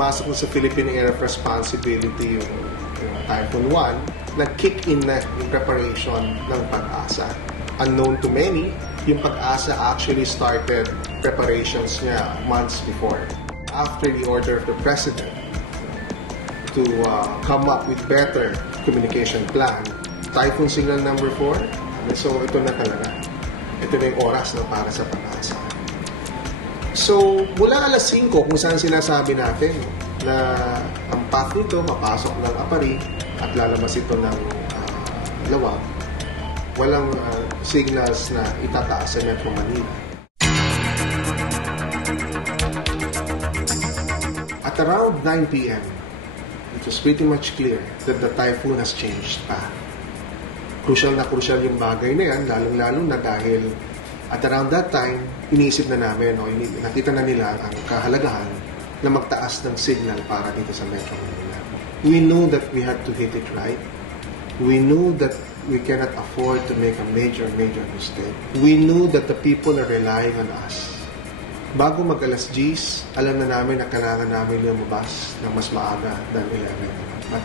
pumasok na sa Philippine Area of Responsibility yung Typhoon 1, nag-kick in na yung preparation ng Pag-asa. Unknown to many, yung Pag-asa actually started preparations niya months before. After the order of the President to come up with better communication plan, Typhoon Signal number 4, so ito na talaga. Ito na yung oras na para sa Pag-asa. So, mula alas 5, kung saan sinasabi natin na ang path nito, papasok ng Apari at lalabas ito ng Lawag, walang signals na itataas sa Metro Manila. At around 9 p.m., it was pretty much clear that the typhoon has changed path. Crucial na crucial yung bagay na yan, lalong-lalo na dahil at around that time, iniisip na namin, nakita na nila ang kahalagahan na magtaas ng signal para dito sa Metro Manila. We knew that we had to hit it right. We knew that we cannot afford to make a major mistake. We knew that the people are relying on us. Bago mag-alas 10, alam na namin na kailangan namin lumabas ng mas maaga than 11. But,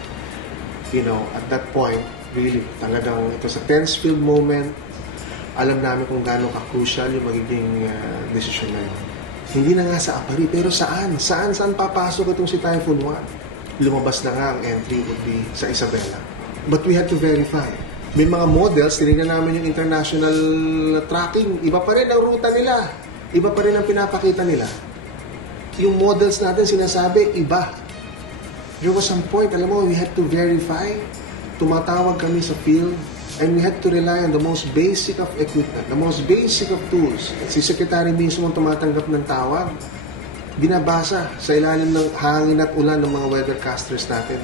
at that point, really, talagang ito sa tense-filled moment, alam namin kung gaano ka-crucial yung magiging desisyon na yun. Hindi na nga sa Apari, pero saan? Saan papasok itong si Typhoon 1? Lumabas na nga ang entry would be sa Isabela. But we had to verify. May mga models, tinignan namin yung international tracking. Iba pa rin ang ruta nila. Iba pa rin ang pinapakita nila. Yung models natin sinasabi, iba. There was some point, alam mo, we had to verify. Tumatawag kami sa field. And we had to rely on the most basic of equipment, the most basic of tools. At si Secretary mismo tumatanggap ng tawag, binabasa sa ilalim ng hangin at ulan ng mga weathercasters natin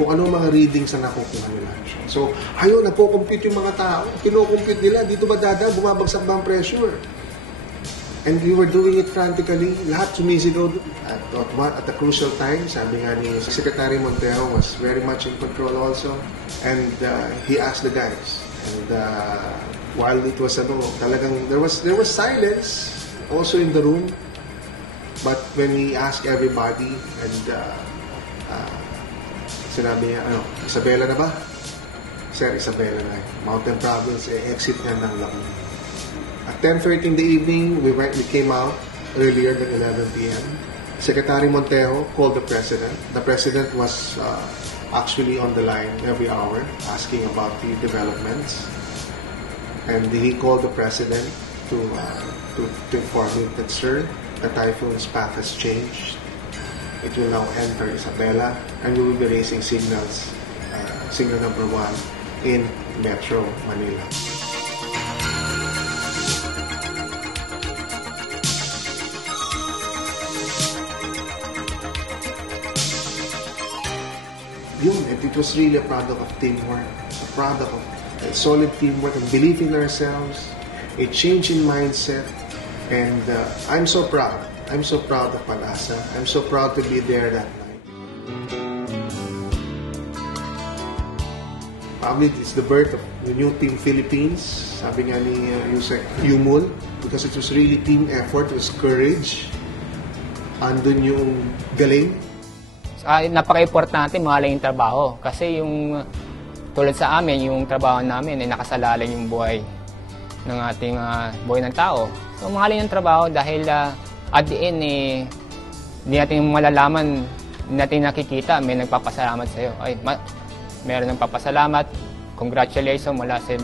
kung ano mga readings na nakukuha nila. So, ayun, nagko-compute yung mga tao. Kino-compute nila, dito ba dadaan, bumabagsak ba ang pressure? And we were doing it frantically. Lahat sumisigaw at a crucial time. Sabi nga ni Secretary Montero was very much in control also. And he asked the guys. And while it was talagang there was silence also in the room. But when he asked everybody and sinabi niya, Isabela na ba? Sir, Isabela na. Mountain Province, exit nga ng Laguna. At 10:30 in the evening, we came out earlier than 11 p.m. Secretary Montero called the President. The President was actually on the line every hour asking about the developments. And he called the President to inform him that, sir, the typhoon's path has changed. It will now enter Isabela and we will be raising signals, signal number 1 in Metro Manila. It was really a product of teamwork, a product of solid teamwork and belief in ourselves, a change in mindset, and I'm so proud. I'm so proud of Pag-asa. I'm so proud to be there that night. Probably it's the birth of the new Team Philippines, sabi nga ni Yusek Yumul, because it was really team effort, it was courage, andun yung galing. Napaka-importante mahalin yung trabaho kasi yung tulad sa amin, yung trabaho namin ay nakasalalay yung buhay ng ating buhay ng tao. So mahalin yung trabaho dahil at the end hindi natin malalaman, hindi natin nakikita, may nagpapasalamat sa iyo. Meron nagpapasalamat, congratulations mula sa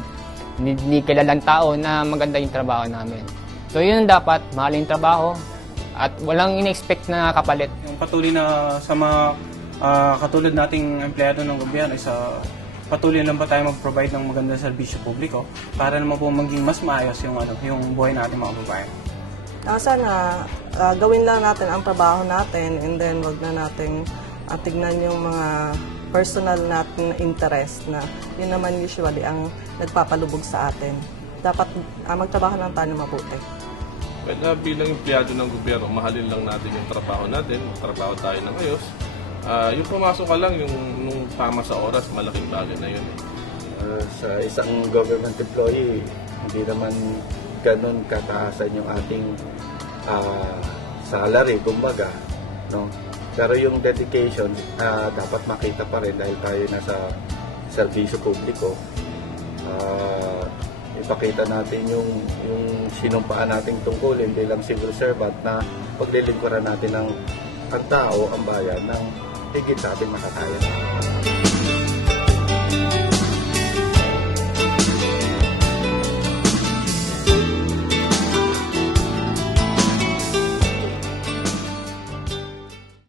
hindi kilalang tao na maganda yung trabaho namin. So yun dapat, mahalin yung trabaho at walang in-expect na kapalit. Yung patuloy na sa mga katulad nating empleyado ng gobyerno, patuloy lang ba tayo mag-provide ng magandang serbisyo publiko para naman po maging mas maayos yung buhay natin mga babae. Sana gawin lang natin ang trabaho natin and then wag na nating tignan yung mga personal natin interest na yun naman usually ang nagpapalubog sa atin. Dapat magtrabaho lang tayo mabuti. Well, bilang empleyado ng gobyerno, mahalin lang natin yung trabaho natin, magtrabaho tayo ng ayos. Yung pumasok ka lang, yung tama sa oras, malaking bagay na yun. Sa isang government employee, hindi naman ganun kataasan yung ating salary, kumbaga. No? Pero yung dedication, dapat makita pa rin dahil tayo nasa serbisyo publiko. Ipakita natin yung sinumpaan nating tungkulin bilang civil servant na paglilingkuran natin ang tao, ang bayan, ng higit sa ating makakaya.